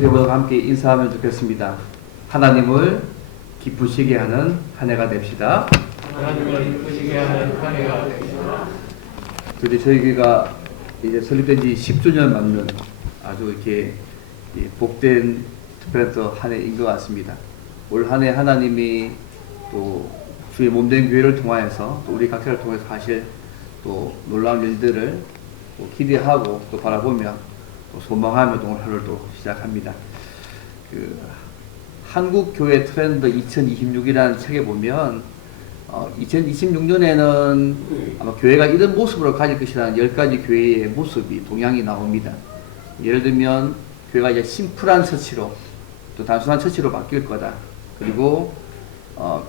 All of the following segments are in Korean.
여러분과 함께 인사하면 좋겠습니다. 하나님을 기쁘시게 하는 한 해가 됩시다. 하나님을 기쁘시게 하는 한 해가 됩시다. 저희 교회가 이제 설립된 지 10주년 맞는 아주 이렇게 복된 특별한 또 한 해인 것 같습니다. 올 한 해 하나님이 또 주의 몸된 교회를 통하여서 또 우리 각자를 통해서 하실 또 놀라운 일들을 또 기대하고 또 바라보며 또 소망하며 또 오늘 하루를 또 시작합니다. 한국교회 트렌드 2026이라는 책에 보면 2026년에는 아마 교회가 이런 모습으로 가질 것이라는 10가지 교회의 모습이 동향이 나옵니다. 예를 들면 교회가 이제 심플한 처치로 또 단순한 처치로 바뀔 거다. 그리고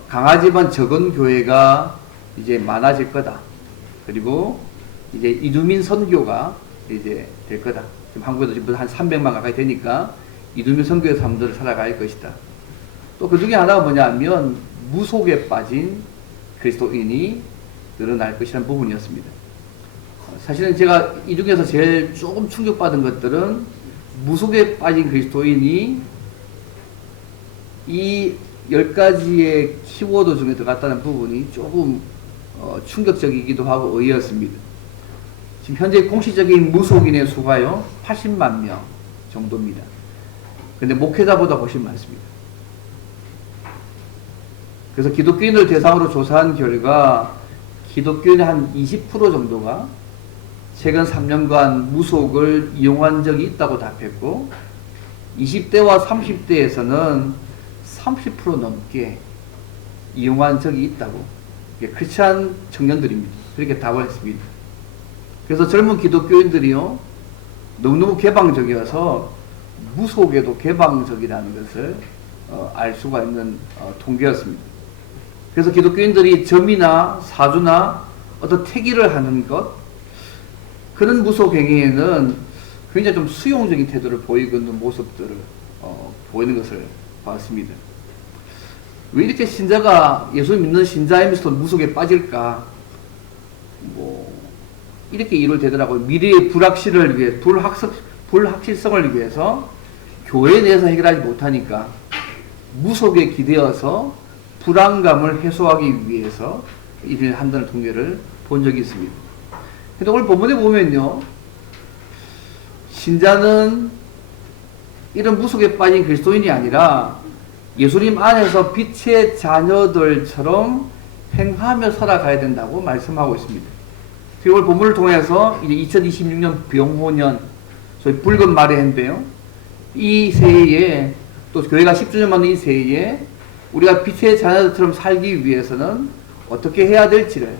강하지만 적은 교회가 이제 많아질 거다. 그리고 이제 이두민 선교가 이제 될 거다. 지금 한국에도 지금 한 300만 가까이 되니까 이두민 선교의 삶들을 살아갈 것이다. 또 그 중에 하나가 뭐냐면 무속에 빠진 그리스도인이 늘어날 것이라는 부분이었습니다. 사실은 제가 이 중에서 제일 조금 충격받은 것들은 무속에 빠진 그리스도인이 이 10가지의 키워드 중에 들어갔다는 부분이 조금 충격적이기도 하고 의외였습니다. 지금 현재 공식적인 무속인의 수가요 80만 명 정도입니다. 근데 목회자보다 훨씬 많습니다. 그래서 기독교인을 대상으로 조사한 결과 기독교인의 한 20% 정도가 최근 3년간 무속을 이용한 적이 있다고 답했고 20대와 30대에서는 30% 넘게 이용한 적이 있다고, 크리스찬 청년들입니다. 그렇게 답을 했습니다. 그래서 젊은 기독교인들이요 너무너무 개방적이어서 무속에도 개방적이라는 것을 알 수가 있는 통계였습니다. 그래서 기독교인들이 점이나 사주나 어떤 태기를 하는 것, 그런 무속 행위에는 굉장히 좀 수용적인 태도를 보이고 있는 모습들을 보이는 것을 봤습니다. 왜 이렇게 신자가 예수 믿는 신자이면서도 무속에 빠질까? 이렇게 이유를 대더라고요. 미래의 불확실을 위해, 불확실성을 위해서 교회 내에서 해결하지 못하니까 무속에 기대어서 불안감을 해소하기 위해서 일을 한다는 통계를 본 적이 있습니다. 근데 오늘 본문에 보면요, 신자는 이런 무속에 빠진 그리스도인이 아니라 예수님 안에서 빛의 자녀들처럼 행하며 살아가야 된다고 말씀하고 있습니다. 오늘 본문을 통해서 이제 2026년 병호년, 소위 붉은 말의 해인데요, 이 새해에 또 교회가 10주년 맞는 이 새해에 우리가 빛의 자녀들처럼 살기 위해서는 어떻게 해야 될지를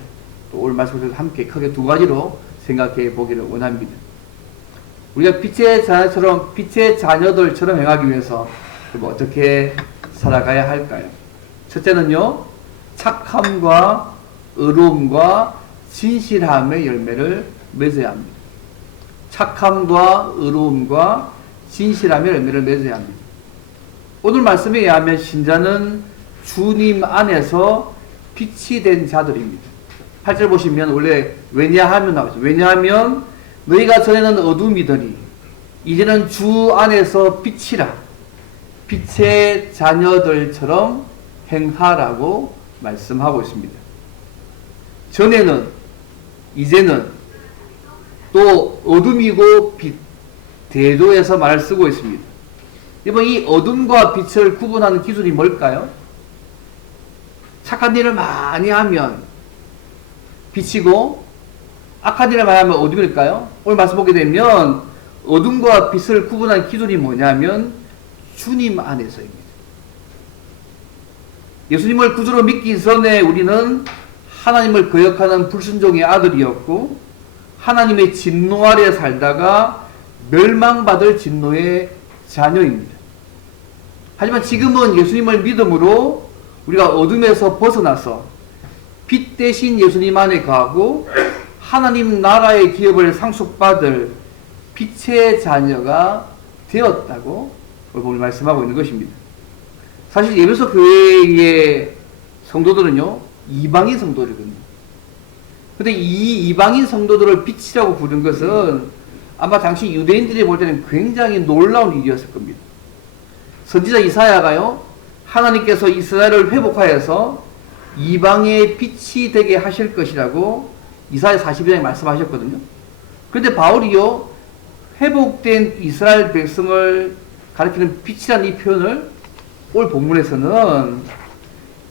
또 오늘 말씀에서 함께 크게 두 가지로 생각해 보기를 원합니다. 우리가 빛의 자녀들처럼 행하기 위해서 어떻게 살아가야 할까요? 첫째는요, 착함과 의로움과 진실함의 열매를 맺어야 합니다. 착함과 의로움과 진실함의 열매를 맺어야 합니다. 오늘 말씀에 의하면 신자는 주님 안에서 빛이 된 자들입니다. 8절 보시면 원래 왜냐하면 나오죠. 왜냐하면 너희가 전에는 어둠이더니 이제는 주 안에서 빛이라, 빛의 자녀들처럼 행하라고 말씀하고 있습니다. 전에는, 이제는, 또 어둠이고 빛, 대조해서 말을 쓰고 있습니다. 이번 이 어둠과 빛을 구분하는 기준이 뭘까요? 착한 일을 많이 하면 빛이고 악한 일을 많이 하면 어둠일까요? 오늘 말씀 보게 되면 어둠과 빛을 구분하는 기준이 뭐냐면 주님 안에서입니다. 예수님을 구주로 믿기 전에 우리는 하나님을 거역하는 불순종의 아들이었고 하나님의 진노 아래 살다가 멸망받을 진노의 자녀입니다. 하지만 지금은 예수님을 믿음으로 우리가 어둠에서 벗어나서 빛 대신 예수님 안에 가고 하나님 나라의 기업을 상속받을 빛의 자녀가 되었다고 오늘 말씀하고 있는 것입니다. 사실 예배소 교회의 성도들은요, 이방인 성도들이거든요. 근데 이 이방인 성도들을 빛이라고 부른 것은 아마 당시 유대인들이 볼 때는 굉장히 놀라운 일이었을 겁니다. 선지자 이사야가요, 하나님께서 이스라엘을 회복하여서 이방의 빛이 되게 하실 것이라고 이사야 42장에 말씀하셨거든요. 그런데 바울이요, 회복된 이스라엘 백성을 가리키는 빛이라는 이 표현을 오늘 본문에서는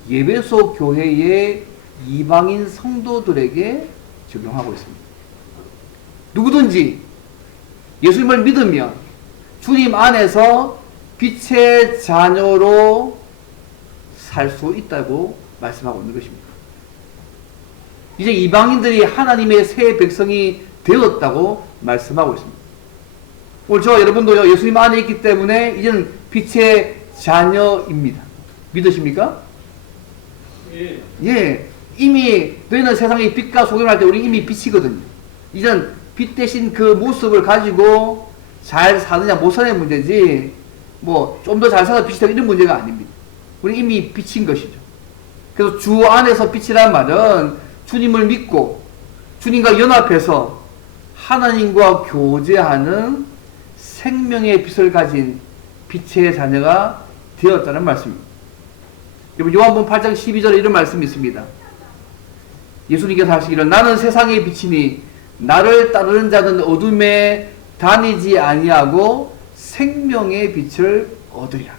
예배소 교회의 이방인 성도들에게 적용하고 있습니다. 누구든지 예수님을 믿으면 주님 안에서 빛의 자녀로 살 수 있다고 말씀하고 있는 것입니다. 이제 이방인들이 하나님의 새 백성이 되었다고 말씀하고 있습니다. 오늘 저와 여러분도요, 예수님 안에 있기 때문에 이제는 빛의 자녀입니다. 믿으십니까? 예. 예. 이미 너희는 세상의 빛과 소금을 할 때 우리 이미 빛이거든요. 이제는 빛 대신 그 모습을 가지고 잘 사느냐 못 사느냐 문제지, 뭐 좀 더 잘 살아서 빛이 되고 이런 문제가 아닙니다. 우리 이미 빛인 것이죠. 그래서 주 안에서 빛이란 말은 주님을 믿고 주님과 연합해서 하나님과 교제하는 생명의 빛을 가진 빛의 자녀가 되었다는 말씀입니다. 여러분, 요한복음 8장 12절에 이런 말씀이 있습니다. 예수님께서 하시기를 나는 세상의 빛이니 나를 따르는 자는 어둠에 다니지 아니하고 생명의 빛을 얻으리라.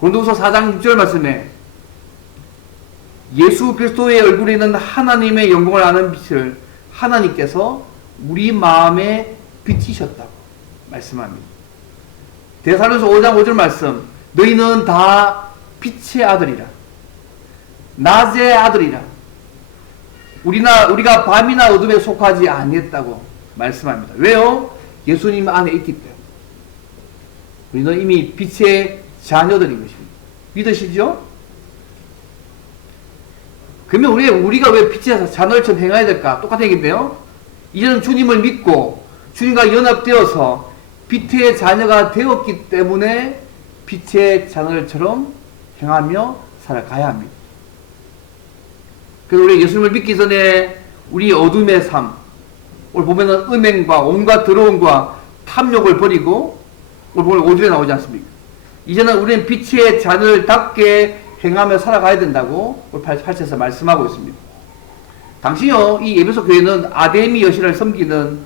고린도후서 4장 6절 말씀에 예수 그리스도의 얼굴에 있는 하나님의 영광을 아는 빛을 하나님께서 우리 마음에 비치셨다고 말씀합니다. 데살로니가서 5장 5절 말씀, 너희는 다 빛의 아들이라, 낮의 아들이라, 우리가 밤이나 어둠에 속하지 아니했다고 말씀합니다. 왜요? 예수님 안에 있기 때문에. 우리는 이미 빛의 자녀들인 것입니다. 믿으시죠? 그러면 우리가 왜 빛의 자녀처럼 행해야 될까? 똑같은 얘기인데요. 이제는 주님을 믿고 주님과 연합되어서 빛의 자녀가 되었기 때문에 빛의 자녀들처럼 행하며 살아가야 합니다. 그래서 우리 예수님을 믿기 전에 우리 어둠의 삶, 오늘 보면은 음행과 온갖 더러움과 탐욕을 버리고, 오늘 5절에 나오지 않습니까? 이제는 우리는 빛의 자녀들답게 행하며 살아가야 된다고 오늘 8절에서 말씀하고 있습니다. 당시요, 이 에베소 교회는 아데미 여신을 섬기는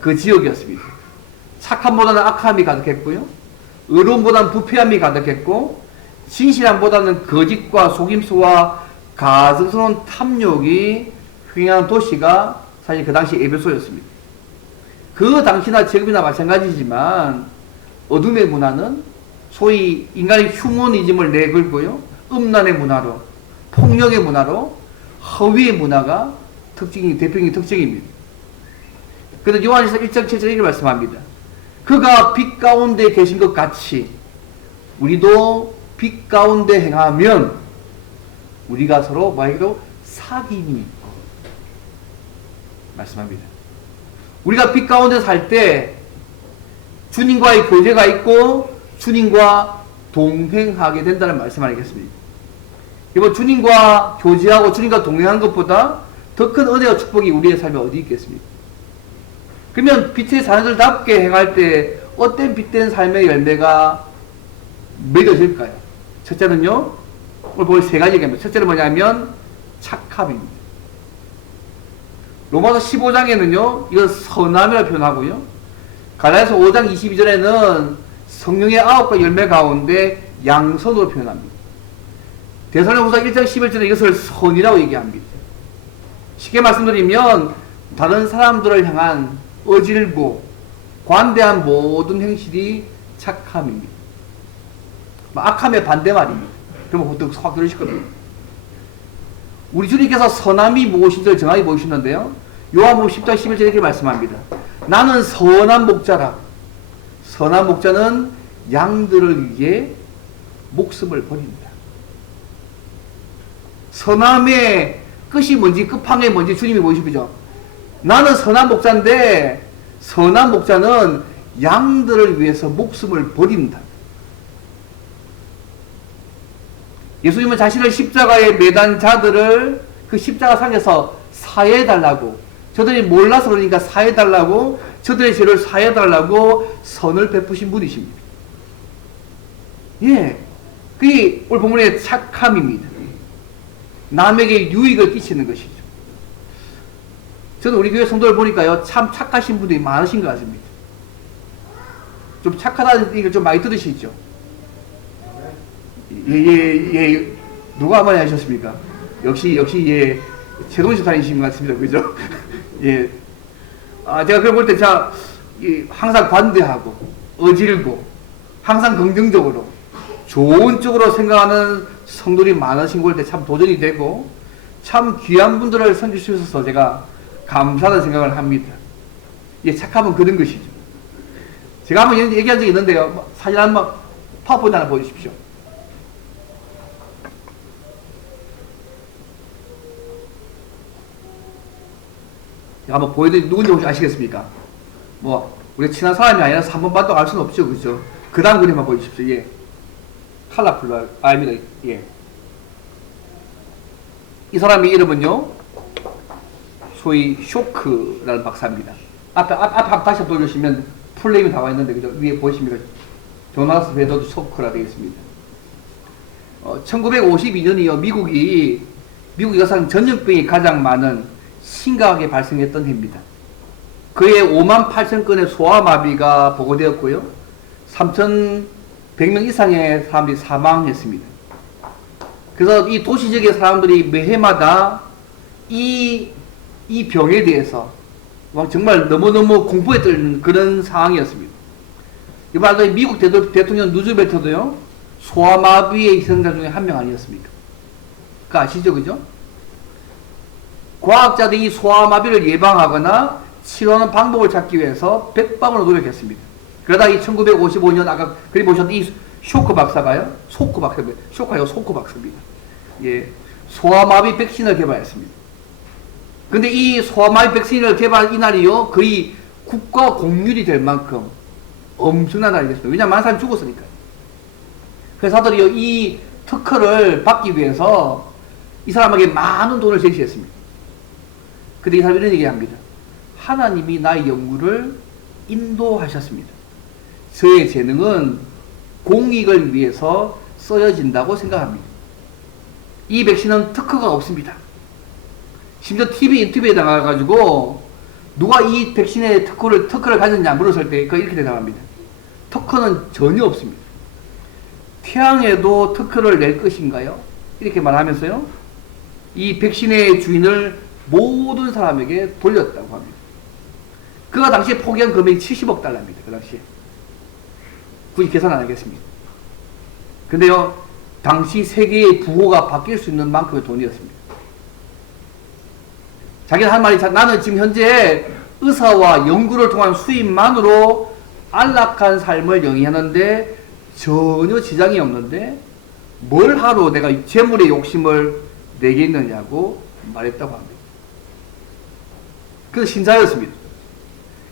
그 지역이었습니다. 착함보다는 악함이 가득했고요, 의로움보다는 부패함이 가득했고, 진실함보다는 거짓과 속임수와 가증스러운 탐욕이 횡행한 도시가 사실 그 당시 에베소였습니다. 그 당시나 지금이나 마찬가지지만 어둠의 문화는 소위 인간의 휴머니즘을 내걸고요, 음란의 문화로, 폭력의 문화로, 허위의 문화가 대표적인 특징입니다. 그래서 요한일서 1장 7절 이렇게 말씀합니다. 그가 빛 가운데 계신 것 같이 우리도 빛 가운데 행하면 우리가 서로 뭐하기로 사귐이 있고 말씀합니다. 우리가 빛 가운데 살 때 주님과의 교제가 있고 주님과 동행하게 된다는 말씀 아니겠습니까? 이번 주님과 교제하고 주님과 동행하는 것보다 더 큰 은혜와 축복이 우리의 삶에 어디 있겠습니까? 그러면 빛의 자녀들답게 행할 때 어떤 빛된 삶의 열매가 맺어질까요? 첫째는요, 오늘 볼 세 가지 얘기합니다. 첫째는 뭐냐면 착함입니다. 로마서 15장에는요, 이건 선함이라고 표현하고요, 갈라디아서 5장 22절에는 성령의 9가지 열매 가운데 양선으로 표현합니다. 데살로니가후서 1장 11절에 이것을 선이라고 얘기합니다. 쉽게 말씀드리면 다른 사람들을 향한 어질고 관대한 모든 행실이 착함입니다. 악함의 반대말입니다. 그러면 보통 확 들으실 겁니다. 우리 주님께서 선함이 무엇인지를 정확히 보시는데요, 요한복음 10장 11절에 이렇게 말씀합니다. 나는 선한 목자라. 선한 목자는 양들을 위해 목숨을 버린다. 선함의 끝이 뭔지, 끝판이 뭔지 주님이 보이시죠? 나는 선한 목자인데 선한 목자는 양들을 위해서 목숨을 버린다. 예수님은 자신을 십자가에 매단 자들을 그 십자가 상에서 사해달라고, 저들이 몰라서 그러니까 사해달라고, 저들의 죄를 사해달라고 선을 베푸신 분이십니다. 예. 그게 오늘 본문의 착함입니다. 남에게 유익을 끼치는 것이죠. 저는 우리 교회 성도를 보니까요, 참 착하신 분들이 많으신 것 같습니다. 좀 착하다는 얘기를 좀 많이 들으시죠? 예. 누가 많이 하셨습니까? 역시, 예, 최동희 집사님이신 것 같습니다. 그죠? 예. 제가 그걸 볼 때, 항상 관대하고, 어질고, 항상 긍정적으로, 좋은 쪽으로 생각하는 성도들이 많으신 걸 때 참 도전이 되고, 참 귀한 분들을 섬길 수 있어서 제가 감사하다는 생각을 합니다. 예, 착하면 그런 것이죠. 제가 한번 얘기한 적이 있는데요. 사진 한번, 파워포인트 하나 보여주십시오. 제가 한번 보여드리면 누군지 혹시 아시겠습니까? 우리 친한 사람이 아니라서 한 번 봐도 알 수는 없죠. 그죠? 그 다음 그림만 보여주십시오. 예. 칼라풀로 아닙니다. 예. 이 사람의 이름은요, 소위 쇼크라는 박사입니다. 앞에 다시 보여주시면 풀네임이 나와 있는데, 그죠? 위에 보이십니까? 조나스 베더드 쇼크라 되어 있습니다. 1952년이요, 미국 역사상 전염병이 가장 많은 심각하게 발생했던 해입니다. 그해 5만 8천 건의 소아마비가 보고되었고요. 3,100명 이상의 사람들이 사망했습니다. 그래서 이 도시 지역의 사람들이 매해마다 이 병에 대해서 정말 너무너무 공포에 떨는 그런 상황이었습니다. 이번에 미국 대통령 누즈벨트도요, 소아마비의 희생자 중에 한 명 아니었습니까? 그거 아시죠? 그죠? 과학자들이 이 소아마비를 예방하거나 치료하는 방법을 찾기 위해서 백방으로 노력했습니다. 그러다 이 1955년 아까 그림 보셨던 이 쇼크 박사가요, 소크 박사입니다. 예, 소아마비 백신을 개발했습니다. 근데 이 소아마비 백신을 개발한 이날이요, 거의 국가 공률이 될 만큼 엄청난 날이 됐습니다. 왜냐하면 많은 사람이 죽었으니까요. 회사들이요, 이 특허를 받기 위해서 이 사람에게 많은 돈을 제시했습니다. 근데 이 사람이 이런 얘기합니다. 하나님이 나의 연구를 인도하셨습니다. 저의 재능은 공익을 위해서 쓰여진다고 생각합니다. 이 백신은 특허가 없습니다. 심지어 TV 인터뷰에 나가가지고 누가 이 백신의 특허를 가졌냐 물었을 때 이렇게 대답합니다. 특허는 전혀 없습니다. 태양에도 특허를 낼 것인가요? 이렇게 말하면서요, 이 백신의 주인을 모든 사람에게 돌렸다고 합니다. 그가 당시에 포기한 금액이 70억 달러입니다. 그 당시에. 굳이 계산 안 하겠습니다. 근데요, 당시 세계의 부호가 바뀔 수 있는 만큼의 돈이었습니다. 자기는 한 말이, 나는 지금 현재 의사와 연구를 통한 수입만으로 안락한 삶을 영위하는데 전혀 지장이 없는데 뭘 하러 내가 재물의 욕심을 내겠느냐고 말했다고 합니다. 그는 신자였습니다.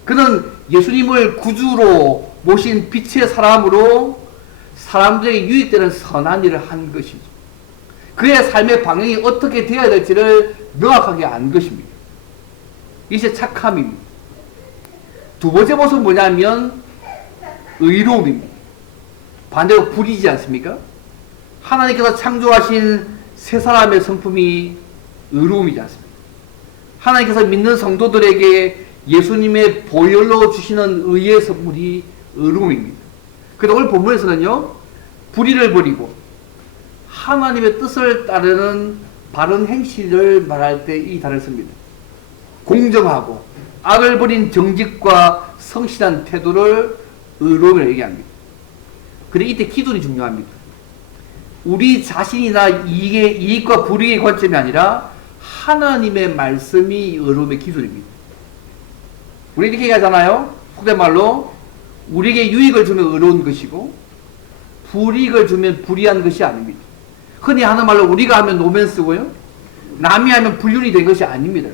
그는 예수님을 구주로 모신 빛의 사람으로 사람들에게 유익되는 선한 일을 한 것이죠. 그의 삶의 방향이 어떻게 되어야 될지를 명확하게 안 것입니다. 이제 착함입니다. 두 번째 모습은 뭐냐면 의로움입니다. 반대로 불이지 않습니까? 하나님께서 창조하신 세 사람의 성품이 의로움이지 않습니까? 하나님께서 믿는 성도들에게 예수님의 보혈로 주시는 의의 선물이 의로움입니다. 그런데 오늘 본문에서는요, 불의를 버리고 하나님의 뜻을 따르는 바른 행실을 말할 때 이 단어를 씁니다. 공정하고 악을 버린 정직과 성실한 태도를 의로움이라고 얘기합니다. 그런데 이때 기준이 중요합니다. 우리 자신이나 이익과 불이익의 관점이 아니라 하나님의 말씀이 의로움의 기준입니다. 우리 이렇게 얘기하잖아요. 속된 말로 우리에게 유익을 주면 의로운 것이고 불이익을 주면 불의한 것이 아닙니다. 흔히 하는 말로 우리가 하면 노맨스고요, 남이 하면 불륜이 된 것이 아닙니다.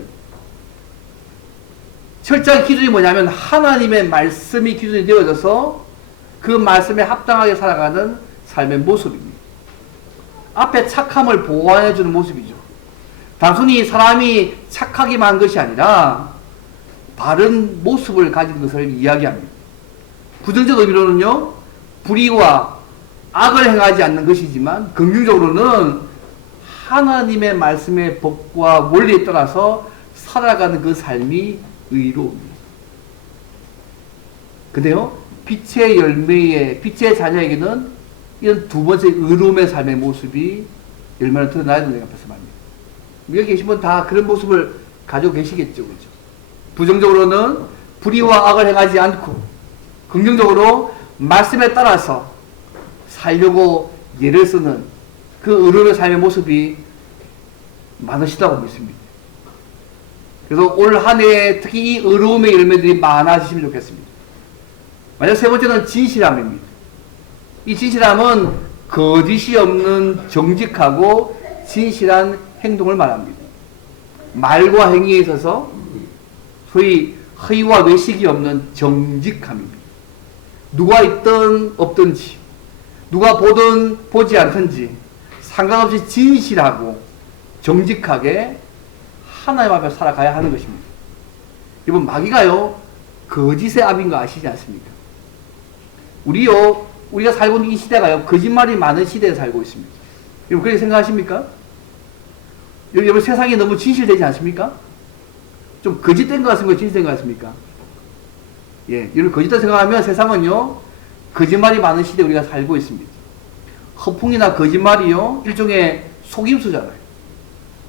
철저한 기준이 뭐냐면 하나님의 말씀이 기준이 되어져서 그 말씀에 합당하게 살아가는 삶의 모습입니다. 앞에 착함을 보완해주는 모습이죠. 단순히 사람이 착하기만 한 것이 아니라 바른 모습을 가진 것을 이야기합니다. 부정적 의미로는요, 불의와 악을 행하지 않는 것이지만 긍정적으로는 하나님의 말씀의 법과 원리에 따라서 살아가는 그 삶이 의로움입니다. 근데요, 빛의 자녀에게는 이런 두 번째 의로움의 삶의 모습이 얼마나 드러나야 되는가 말씀합니다. 여기 계신 분 다 그런 모습을 가지고 계시겠죠, 그죠? 부정적으로는 불의와 악을 행하지 않고, 긍정적으로 말씀에 따라서 살려고 예를 쓰는 그 의로움의 삶의 모습이 많으시다고 믿습니다. 그래서 올 한 해에 특히 이 의로움의 열매들이 많아지시면 좋겠습니다. 마지막 세 번째는 진실함입니다. 이 진실함은 거짓이 없는 정직하고 진실한 행동을 말합니다. 말과 행위에 있어서 소위 허위와 외식이 없는 정직함입니다. 누가 있든 없든지, 누가 보든 보지 않든지 상관없이 진실하고 정직하게 하나님 앞에 살아가야 하는 것입니다. 여러분, 마귀가요, 거짓의 압인 거 아시지 않습니까? 우리가 살고 있는 이 시대가요, 거짓말이 많은 시대에 살고 있습니다. 여러분, 그렇게 생각하십니까? 여러분, 세상이 너무 진실되지 않습니까? 좀 거짓된 것 같습니까? 진실된 것 같습니까? 예, 여러분, 거짓다 생각하면 세상은요, 거짓말이 많은 시대에 우리가 살고 있습니다. 허풍이나 거짓말이요, 일종의 속임수잖아요.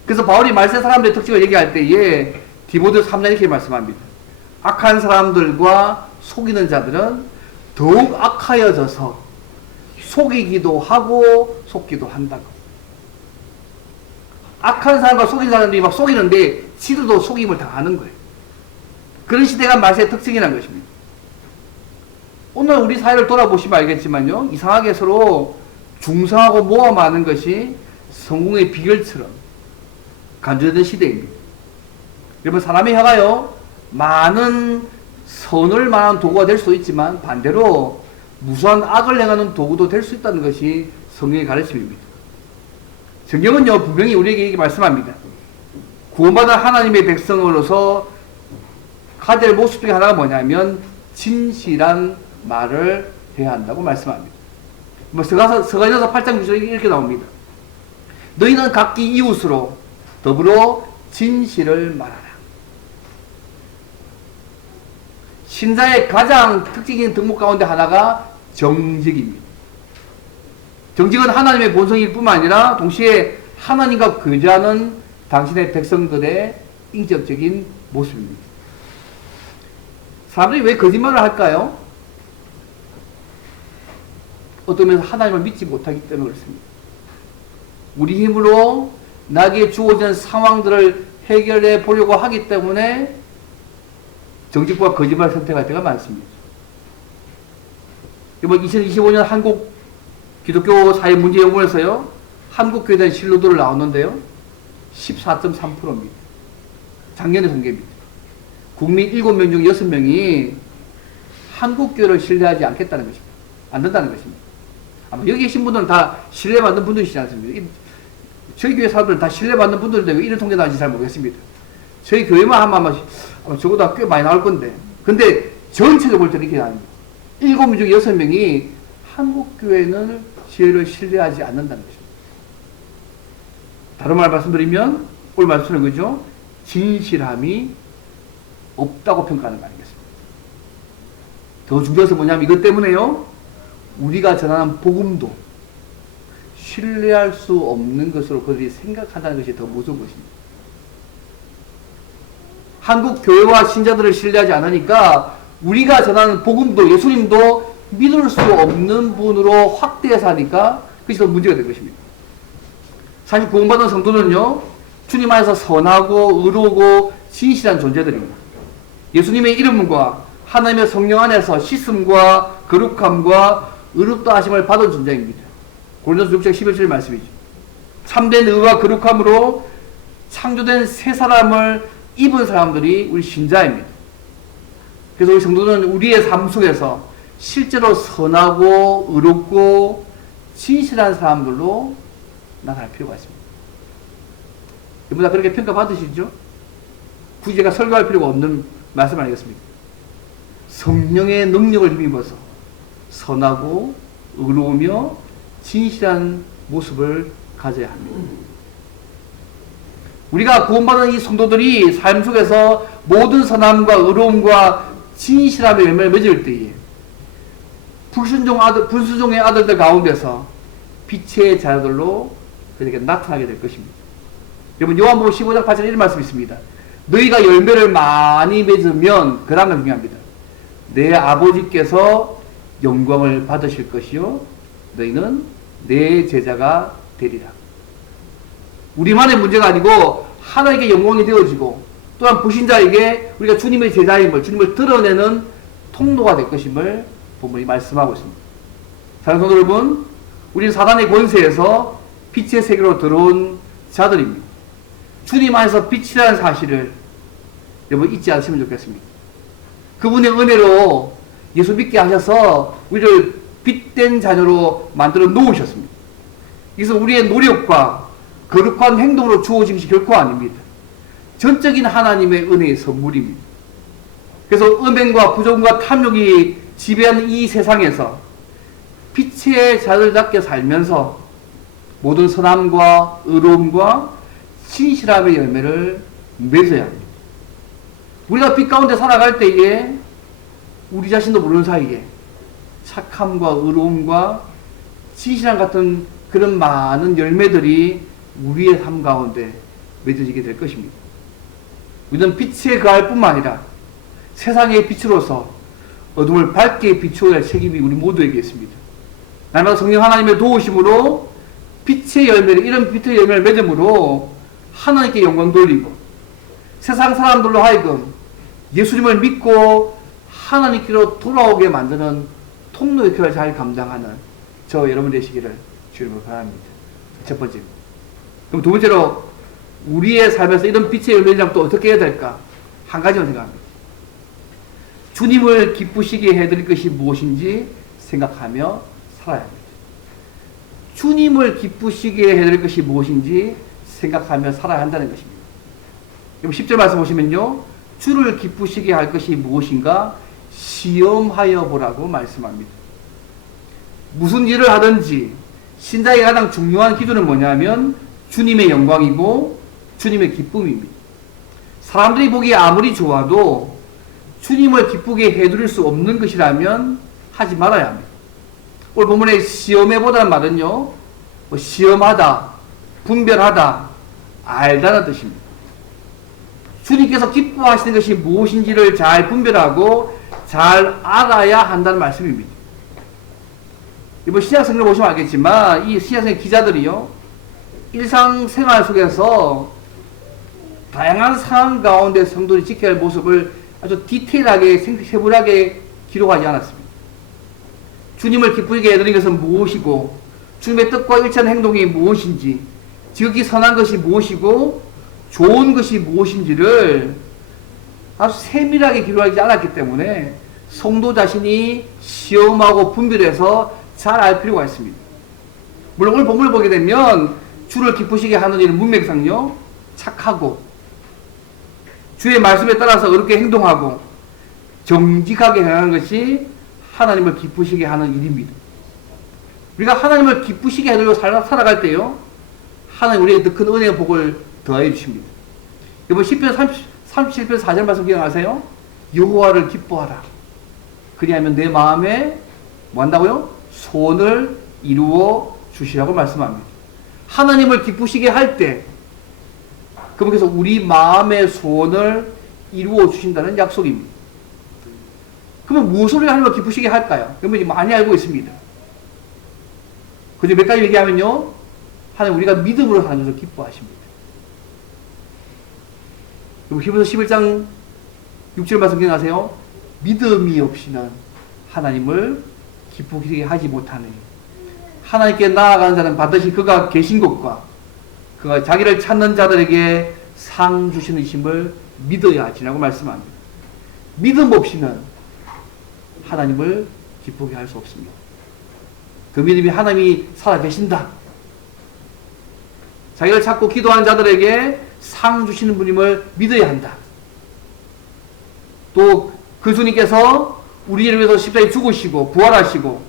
그래서 바울이 말세 사람들의 특징을 얘기할 때에 디모데 3장 이렇게 말씀합니다. 악한 사람들과 속이는 자들은 더욱 악하여져서 속이기도 하고 속기도 한다고. 악한 사람과 속이는 사람들이 막 속이는데 지들도 속임을 당하는 거예요. 그런 시대가 말세의 특징이라는 것입니다. 오늘 우리 사회를 돌아보시면 알겠지만요, 이상하게 서로 중상하고 모함하는 것이 성공의 비결처럼 간주되는 시대입니다. 여러분, 사람의 혀가요, 많은 선을 말하는 도구가 될 수도 있지만 반대로 무수한 악을 행하는 도구도 될 수 있다는 것이 성경의 가르침입니다. 성경은요, 분명히 우리에게 이렇게 말씀합니다. 구원받은 하나님의 백성으로서 가져야 될 모습 중에 하나가 뭐냐면 진실한 말을 해야 한다고 말씀합니다. 서가서서 8장 9절에 이렇게 나옵니다. 너희는 각기 이웃으로 더불어 진실을 말하라. 신자의 가장 특징적인 덕목 가운데 하나가 정직입니다. 정직은 하나님의 본성일 뿐만 아니라 동시에 하나님과 교제하는 당신의 백성들의 인격적인 모습입니다. 사람들이 왜 거짓말을 할까요? 어떤 면에서 하나님을 믿지 못하기 때문에 그렇습니다. 우리 힘으로 나에게 주어진 상황들을 해결해 보려고 하기 때문에 정직과 거짓말을 선택할 때가 많습니다. 이번 2025년 한국 기독교 사회 문제 연구원에서요, 한국 교회에 대한 신뢰도를 나왔는데요, 14.3%입니다. 작년의 통계입니다. 국민 7명 중 6명이 한국 교회를 신뢰하지 않겠다는 것입니다. 안 된다는 것입니다. 아마 여기 계신 분들은 다 신뢰받는 분들이시지 않습니까? 저희 교회 사람들은 다 신뢰받는 분들인데 왜 이런 통계 나왔는지 잘 모르겠습니다. 저희 교회만 하면 아마 적어도 꽤 많이 나올 건데, 근데 전체적으로 볼 때는 이렇게 나옵니다. 7명 중 6명이 한국 교회는 지혜를 신뢰하지 않는다는 것입니다. 다른 말 말씀드리면 오늘 말씀드린 거죠. 진실함이 없다고 평가하는 거 아니겠습니까? 더 중요한 것은 뭐냐면 이것 때문에요, 우리가 전하는 복음도 신뢰할 수 없는 것으로 그들이 생각한다는 것이 더 무서운 것입니다. 한국 교회와 신자들을 신뢰하지 않으니까 우리가 전하는 복음도 예수님도 믿을 수 없는 분으로 확대해서 하니까 그것이 더 문제가 된 것입니다. 사실 구원받은 성도는요, 주님 안에서 선하고 의로우고 진실한 존재들입니다. 예수님의 이름과 하나님의 성령 안에서 씻음과 거룩함과 의롭다 하심을 받은 존재입니다. 고린도서 6장 11절 말씀이죠. 참된 의와 거룩함으로 창조된 새 사람을 입은 사람들이 우리 신자입니다. 그래서 우리 성도는 우리의 삶 속에서 실제로 선하고 의롭고 진실한 사람들로 나타날 필요가 있습니다. 여러분 다 그렇게 평가받으시죠? 굳이 제가 설교할 필요가 없는 말씀 아니겠습니까? 성령의 능력을 힘입어서 선하고 의로우며 진실한 모습을 가져야 합니다. 우리가 구원받은 이 성도들이 삶 속에서 모든 선함과 의로움과 진실함의 열매를 맺을 때에 불순종의 아들들 가운데서 빛의 자녀들로 그에게 나타나게 될 것입니다. 여러분, 요한복음 15장 8절에 이런 말씀이 있습니다. 너희가 열매를 많이 맺으면, 그 다음에 중요합니다. 내 아버지께서 영광을 받으실 것이요 너희는 내 제자가 되리라. 우리만의 문제가 아니고 하나님께 영광이 되어지고 또한 불신자에게 우리가 주님의 제자임을, 주님을 드러내는 통로가 될 것임을 본문이 말씀하고 있습니다. 사랑하는 성도 여러분, 우리는 사단의 권세에서 빛의 세계로 들어온 자들입니다. 주님 안에서 빛이라는 사실을 여러분 잊지 않으시면 좋겠습니다. 그분의 은혜로 예수 믿게 하셔서 우리를 빛된 자녀로 만들어 놓으셨습니다. 이것은 우리의 노력과 거룩한 행동으로 주어진 것이 결코 아닙니다. 전적인 하나님의 은혜의 선물입니다. 그래서 음행과 부정과 탐욕이 지배하는 이 세상에서 빛의 자들답게 살면서 모든 선함과 의로움과 진실함의 열매를 맺어야 합니다. 우리가 빛 가운데 살아갈 때에 우리 자신도 모르는 사이에 착함과 의로움과 진실함 같은 그런 많은 열매들이 우리의 삶 가운데 맺어지게 될 것입니다. 우리는 빛에 거할 뿐만 아니라 세상의 빛으로서 어둠을 밝게 비추어야 할 책임이 우리 모두에게 있습니다. 날마다 성령 하나님의 도우심으로 빛의 열매를, 이런 빛의 열매를 맺음으로 하나님께 영광 돌리고 세상 사람들로 하여금 예수님을 믿고 하나님께로 돌아오게 만드는 통로 역할을 잘 감당하는 저 여러분 되시기를 주님을 바랍니다. 첫 번째. 그럼 두 번째로 우리의 삶에서 이런 빛의 열매를 또 어떻게 해야 될까? 한 가지만 생각합니다. 주님을 기쁘시게 해드릴 것이 무엇인지 생각하며 살아야 합니다. 주님을 기쁘시게 해드릴 것이 무엇인지 생각하며 살아야 한다는 것입니다. 여러분 10절 말씀 보시면요, 주를 기쁘시게 할 것이 무엇인가 시험하여 보라고 말씀합니다. 무슨 일을 하든지 신자의 가장 중요한 기준은 뭐냐면 주님의 영광이고 주님의 기쁨입니다. 사람들이 보기에 아무리 좋아도 주님을 기쁘게 해드릴 수 없는 것이라면 하지 말아야 합니다. 오늘 본문에 시험해보다는 말은요, 시험하다, 분별하다, 알다는 뜻입니다. 주님께서 기뻐하시는 것이 무엇인지를 잘 분별하고 잘 알아야 한다는 말씀입니다. 이번 신약성경을 보시면 알겠지만 이 신약성경 기자들이요, 일상생활 속에서 다양한 상황 가운데 성도들이 지켜야 할 모습을 아주 디테일하게 세분하게 기록하지 않았습니다. 주님을 기쁘게 해드리는 것은 무엇이고 주님의 뜻과 일치하는 행동이 무엇인지, 지극히 선한 것이 무엇이고 좋은 것이 무엇인지를 아주 세밀하게 기록하지 않았기 때문에 성도 자신이 시험하고 분별해서 잘 알 필요가 있습니다. 물론 오늘 본문을 보게 되면 주를 기쁘시게 하는 일은 문맥상요, 착하고 주의 말씀에 따라서 어렵게 행동하고 정직하게 행하는 것이 하나님을 기쁘시게 하는 일입니다. 우리가 하나님을 기쁘시게 해드리고 살아갈 때요, 하나님 우리에게 더 큰 은혜의 복을 더해 주십니다. 이번 10편 37편 4절 말씀 기억나세요? 여호와를 기뻐하라. 그리하면 내 마음에 뭐 한다고요? 소원을 이루어 주시라고 말씀합니다. 하나님을 기쁘시게 할 때 그분께서 우리 마음의 소원을 이루어 주신다는 약속입니다. 그러면 무엇을 하나님을 기쁘시게 할까요? 여러분이 많이 알고 있습니다. 그중 몇 가지 얘기하면요, 하나님 우리가 믿음으로 사는 것을 기뻐하십니다. 그리고 히브리서 11장 6절 말씀 기억나세요? 믿음이 없이는 하나님을 기쁘게 하지 못하네. 하나님께 나아가는 자는 반드시 그가 계신 것과 그가 자기를 찾는 자들에게 상 주시는 이심을 믿어야 하지라고 말씀합니다. 믿음 없이는 하나님을 기쁘게 할 수 없습니다. 그 믿음이 하나님이 살아계신다, 자기를 찾고 기도하는 자들에게 상 주시는 분임을 믿어야 한다. 또 그 주님께서 우리를 위해서 십자가에 죽으시고 부활하시고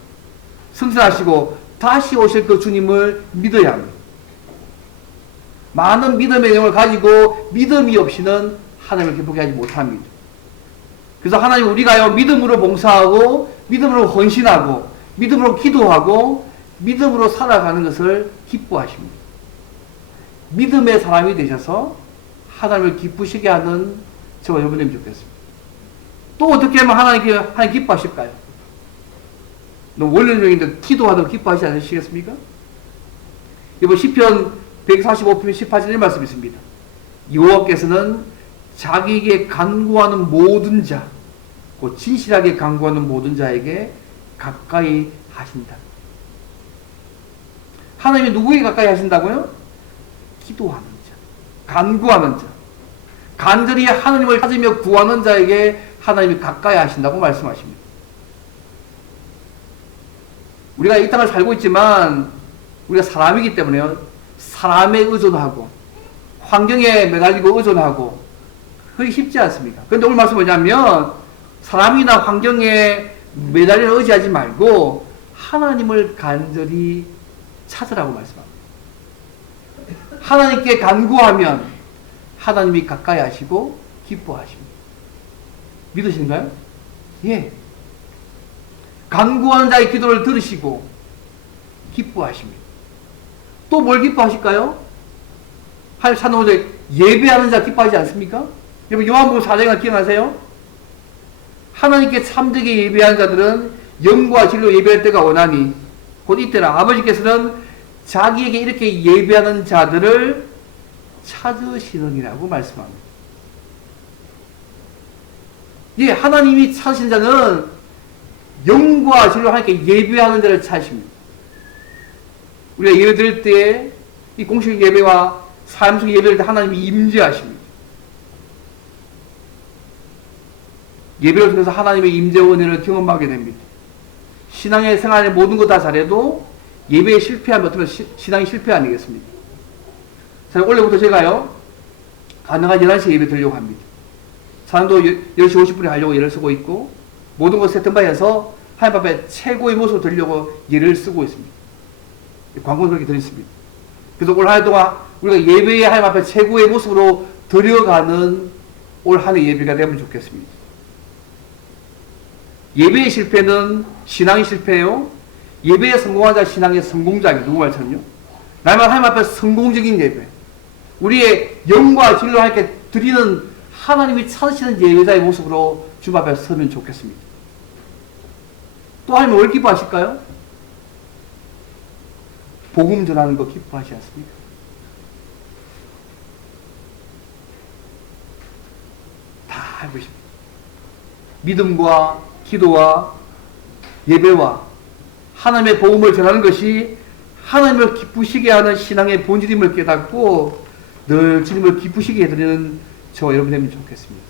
승천하시고 다시 오실 그 주님을 믿어야 합니다. 많은 믿음의 내용을 가지고 믿음이 없이는 하나님을 기쁘게 하지 못합니다. 그래서 하나님 우리가요 믿음으로 봉사하고 믿음으로 헌신하고 믿음으로 기도하고 믿음으로 살아가는 것을 기뻐하십니다. 믿음의 사람이 되셔서 하나님을 기쁘시게 하는 저와 여러분이 좋겠습니다. 또 어떻게 하면 하나님 기뻐하실까요? 너무 원론적인데 기도하다가 기뻐하시지 않으시겠습니까? 이번 시편 145편 18절의 말씀이 있습니다. 여호와께서는 자기에게 간구하는 모든 자, 곧 진실하게 간구하는 모든 자에게 가까이 하신다. 하나님이 누구에게 가까이 하신다고요? 기도하는 자, 간구하는 자, 간절히 하나님을 찾으며 구하는 자에게 하나님이 가까이 하신다고 말씀하십니다. 우리가 이 땅을 살고 있지만 우리가 사람이기 때문에요. 사람에 의존하고 환경에 매달리고 의존하고 그게 쉽지 않습니까? 그런데 오늘 말씀은 뭐냐면 사람이나 환경에 매달려 의지하지 말고 하나님을 간절히 찾으라고 말씀합니다. 하나님께 간구하면 하나님이 가까이 하시고 기뻐하십니다. 믿으신가요? 예. 간구하는 자의 기도를 들으시고 기뻐하십니다. 또 뭘 기뻐하실까요? 하나님 찾는 곳에 예배하는 자 기뻐하지 않습니까? 여러분 요한복음 4장을 기억하세요? 하나님께 참되게 예배하는 자들은 영과 진리로 예배할 때가 오나니 곧 이때라 아버지께서는 자기에게 이렇게 예배하는 자들을 찾으시느니라고 말씀합니다. 예, 하나님이 찾으신 자는 영과 진리로 하나님께 예배하는 자를 찾으십니다. 우리가 예배 드릴 때 이 공식 예배와 삶 예배를 할 때 하나님이 임재하십니다. 예배를 통해서 하나님의 임재와 은혜를 경험하게 됩니다. 신앙의 생활의 모든 거 다 잘해도 예배에 실패하면 어쩌면 신앙이 실패 아니겠습니까? 자, 원래부터 제가요 가능한 11시에 예배 드리려고 합니다. 사람도 10시 50분에 하려고 예를 쓰고 있고 모든 것 세팅바해서 하나님 앞에 최고의 모습을 드리려고 예를 쓰고 있습니다. 광고는 그렇게 드렸습니다. 그래서 올 한 해 동안 우리가 예배의 하나님 앞에 최고의 모습으로 드려가는 올 한 해 예배가 되면 좋겠습니다. 예배의 실패는 신앙의 실패예요. 예배에 성공한 자 신앙의 성공자입니다. 누구 말처럼요? 나만 하나님 앞에 성공적인 예배, 우리의 영과 진리로 하나님께 드리는 하나님이 찾으시는 예배자의 모습으로 주님 앞에 서면 좋겠습니다. 또 하나님 뭘 기뻐하실까요? 복음 전하는 거 기뻐하시지 않습니까? 다 알고 있습니다. 믿음과 기도와 예배와 하나님의 복음을 전하는 것이 하나님을 기쁘시게 하는 신앙의 본질임을 깨닫고 늘 주님을 기쁘시게 해드리는 저와 여러분 되면 좋겠습니다.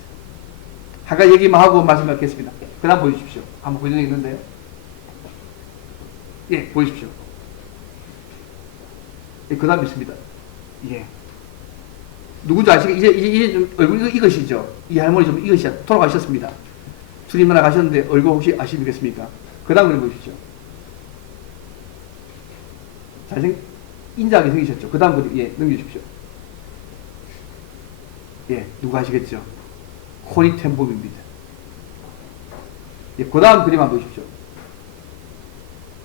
한 가지 얘기만 하고 말씀드리겠습니다. 그 다음 보여주십시오. 한번 보여드리는 게 있는데요. 예, 보여주십시오. 예, 그 다음 있습니다. 예. 누군지 아시겠어요? 이제 얼굴 이것이죠. 이 할머니 좀 이것이 돌아가셨습니다. 주님 나라 가셨는데 얼굴 혹시 아시겠습니까? 그 다음 그림 보십시오. 인자하게 생기셨죠. 그 다음 그림, 예, 넘겨주십시오. 예, 누가 아시겠죠? 코리 텐봄입니다. 예, 그 다음 그림 한번 보십시오.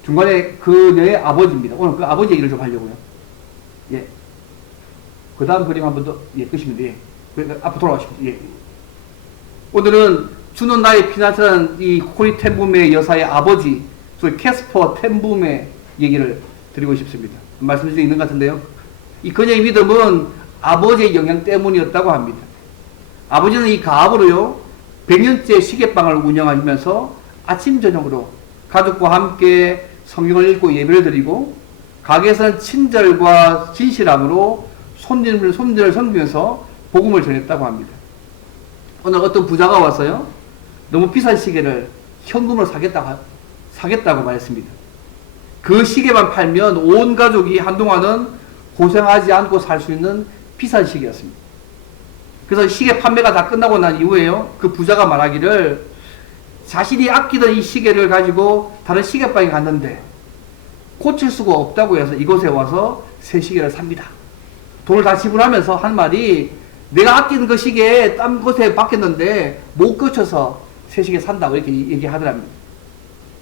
중간에 그녀의 아버지입니다. 오늘 그 아버지 얘기를 좀 하려고요. 예. 그 다음 그림 한 번 더, 예, 끄시면 돼. 예. 앞으로 돌아가십시오. 예. 오늘은 주는 나의 피난처라는 이 코리 텐붐의 여사의 아버지, 소위 캐스퍼 텐붐의 얘기를 드리고 싶습니다. 말씀 중에 있는 것 같은데요. 이 그녀의 믿음은 아버지의 영향 때문이었다고 합니다. 아버지는 이 가압으로요, 100년째 시계방을 운영하면서 아침, 저녁으로 가족과 함께 성경을 읽고 예배를 드리고, 가게에서는 친절과 진실함으로 손님을 섬기면서 복음을 전했다고 합니다. 오늘 어떤 부자가 와서요, 너무 비싼 시계를 현금으로 사겠다고 말했습니다. 그 시계만 팔면 온 가족이 한동안은 고생하지 않고 살 수 있는 비싼 시계였습니다. 그래서 시계 판매가 다 끝나고 난 이후에요, 그 부자가 말하기를 자신이 아끼던 이 시계를 가지고 다른 시계방에 갔는데 고칠 수가 없다고 해서 이곳에 와서 새 시계를 삽니다. 돈을 다 지불하면서 한 말이, 내가 아끼는 그 시계에 딴 곳에 바뀌었는데 못 고쳐서 새 시계 산다고 이렇게 얘기하더랍니다.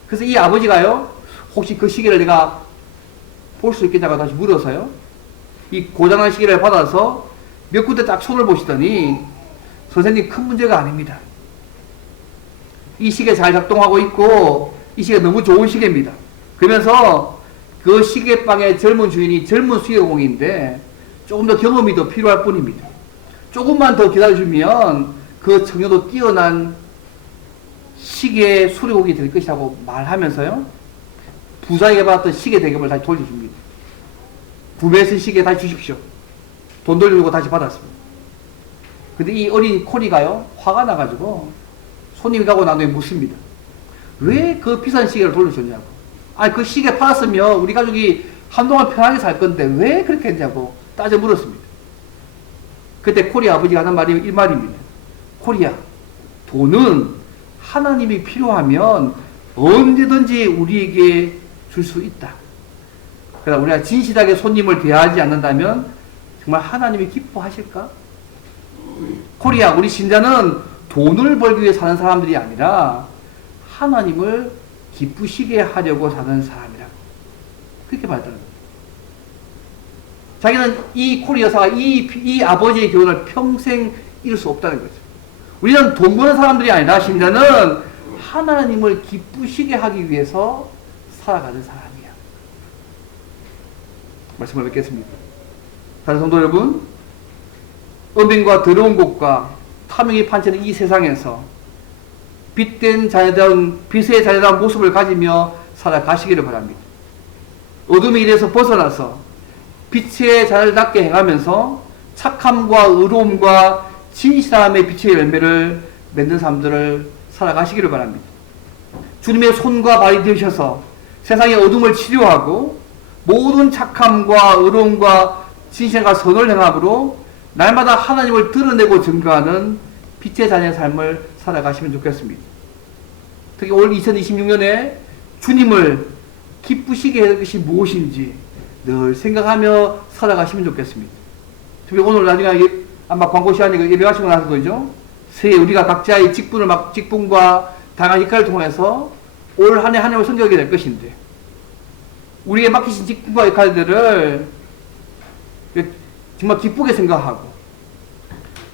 그래서 이 아버지가요, 혹시 그 시계를 내가 볼 수 있겠냐고 다시 물어서요, 이 고장난 시계를 받아서 몇 군데 딱 손을 보시더니, 선생님, 큰 문제가 아닙니다. 이 시계 잘 작동하고 있고 이 시계 너무 좋은 시계입니다. 그러면서 그 시계방의 젊은 주인이 젊은 수혜공인데 조금 더 경험이 더 필요할 뿐입니다. 조금만 더 기다려주면 그 청년도 뛰어난 시계 수리공이 될 것이라고 말하면서요, 부자에게 받았던 시계 대금을 다시 돌려줍니다. 구매했을 시계 다시 주십시오. 돈 돌려주고 다시 받았습니다. 근데 이 어린 코리가요, 화가 나가지고 손님이 가고 난 후에 묻습니다. 왜 그 비싼 시계를 돌려줬냐고. 아니, 그 시계 팔았으면 우리 가족이 한동안 편하게 살 건데 왜 그렇게 했냐고 따져 물었습니다. 그때 코리 아버지가 하는 말이 이 말입니다. 코리야, 돈은 하나님이 필요하면 언제든지 우리에게 줄 수 있다. 그러나 우리가 진실하게 손님을 대하지 않는다면 정말 하나님이 기뻐하실까? 코리아, 우리 신자는 돈을 벌기 위해 사는 사람들이 아니라 하나님을 기쁘시게 하려고 사는 사람이라고 그렇게 말하더라고요. 자기는 이 코리 여사가 이 아버지의 교훈을 평생 잃을 수 없다는 거죠. 우리는 돈 버는 사람들이 아니라 신자는 하나님을 기쁘시게 하기 위해서 살아가는 사람이야. 말씀을 뵙겠습니다. 다른 성도 여러분, 음행과 더러운 곳과 탐욕이 판치는 이 세상에서 빛의 자녀다운 모습을 가지며 살아가시기를 바랍니다. 어둠의 일에서 벗어나서 빛의 자녀답게 행하면서 착함과 의로움과 진실함의 빛의 열매를 맺는 삶들을 살아가시기를 바랍니다. 주님의 손과 발이 되셔서 세상의 어둠을 치료하고 모든 착함과 의로움과 진실과 선을 행함으로 날마다 하나님을 드러내고 증거하는 빛의 자녀의 삶을 살아가시면 좋겠습니다. 특히 올 2026년에 주님을 기쁘시게 할 것이 무엇인지 늘 생각하며 살아가시면 좋겠습니다. 특히 오늘 나중에 아마 광고 시간에 예배하시고 나서 그죠? 새해 우리가 각자의 직분과 당한 역할을 통해서 올 한 해 하나님을 섬기게 될 것인데, 우리에게 맡기신 직분과 역할들을 정말 기쁘게 생각하고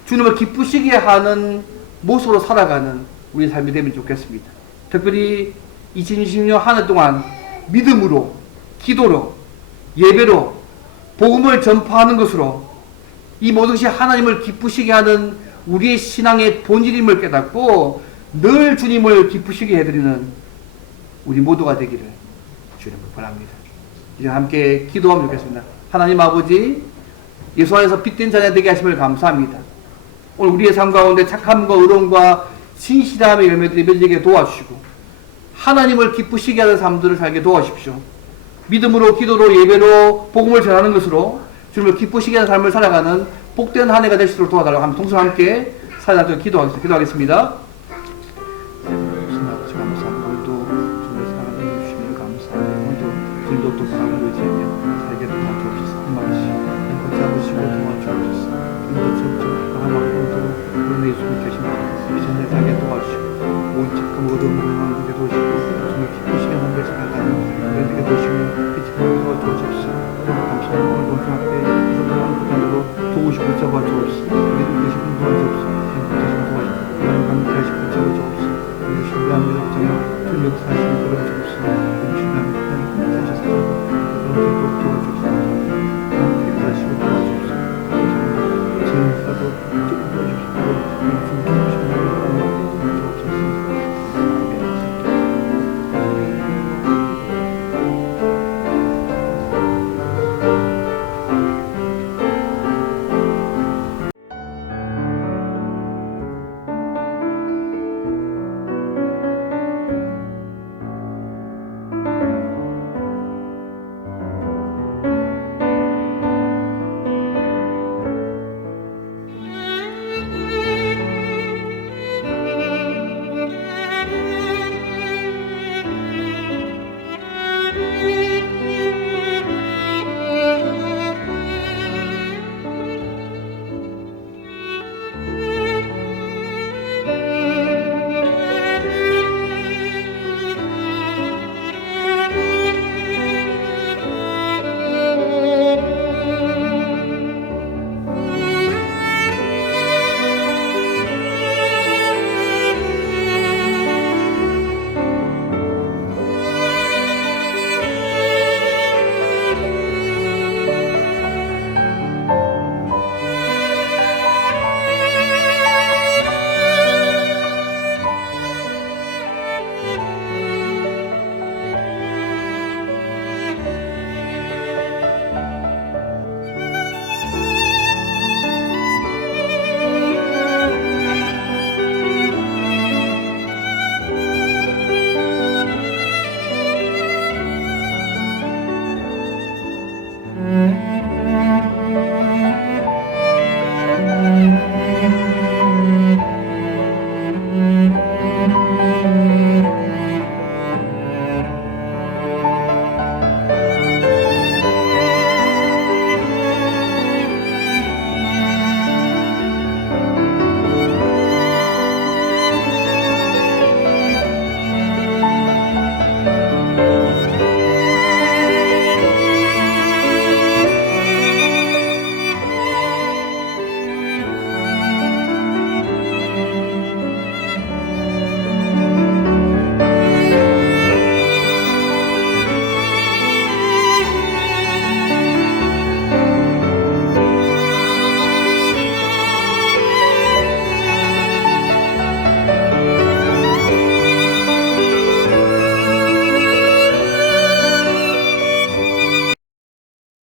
주님을 기쁘시게 하는 모습으로 살아가는 우리 삶이 되면 좋겠습니다. 특별히 2020년 한 해 동안 믿음으로, 기도로, 예배로, 복음을 전파하는 것으로 이 모든 것이 하나님을 기쁘시게 하는 우리의 신앙의 본질임을 깨닫고 늘 주님을 기쁘시게 해드리는 우리 모두가 되기를 주님을 바랍니다. 이제 함께 기도하면 좋겠습니다. 하나님 아버지, 예수 안에서 빛된 자녀 되게 하심을 감사합니다. 오늘 우리의 삶 가운데 착함과 의로움과 진실함의 열매들이 맺어지게 도와주시고 하나님을 기쁘시게 하는 삶들을 살게 도와주십시오. 믿음으로, 기도로, 예배로, 복음을 전하는 것으로 주님을 기쁘시게 하는 삶을 살아가는 복된 한 해가 될 수 있도록 도와달라고 하면 동서 함께 살아가도록 기도하겠습니다. 오늘도 주님의 사랑을 주시면 감사합니다. 오늘도 주님도 또 바라보고 계시며 살게 도와주옵소서. 한 말씩 행복 잡으시고 도와주옵소서. 오늘도 점점 강하고 그런 예수님 계십니다. 이전에 살게 도와주시고 온 착함 얻어먹는 하나님께 도와주시고